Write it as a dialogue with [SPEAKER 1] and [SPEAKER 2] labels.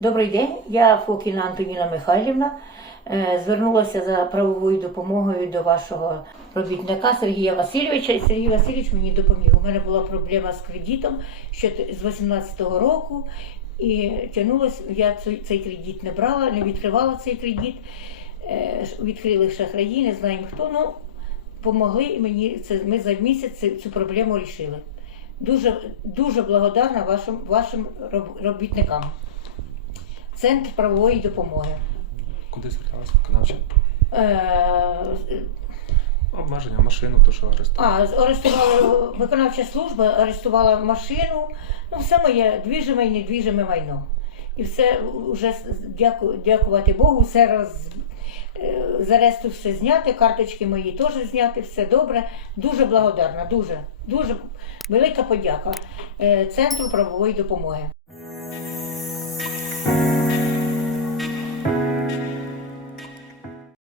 [SPEAKER 1] Добрий день, я Фокіна Антоніна Михайлівна. Е, Звернулася за правовою допомогою до вашого робітника Сергія Васильовича. І Сергій Васильович мені допоміг. У мене була проблема з кредитом ще з 18-го року. І тягнулось, я цей, кредит не брала, не відкривала цей кредит. Е, Відкрили шахраї, не знаємо хто. Ну, помогли мені це. Ми за місяць цю проблему рішили. Дуже, дуже благодарна вашим, вашим робітникам. Центр правової допомоги.
[SPEAKER 2] Куди зверталась виконавча?
[SPEAKER 1] Е,
[SPEAKER 2] Обмеження, машину, то що арестували.
[SPEAKER 1] а, арештувала виконавча служба, арештувала машину, ну все моє двіжиме і недвіжиме майно. І все вже дяку, дякувати Богу, все роз, е, з аресту все зняти, карточки мої теж зняти, все добре. Дуже благодарна, дуже, дуже велика подяка е, Центру правової допомоги.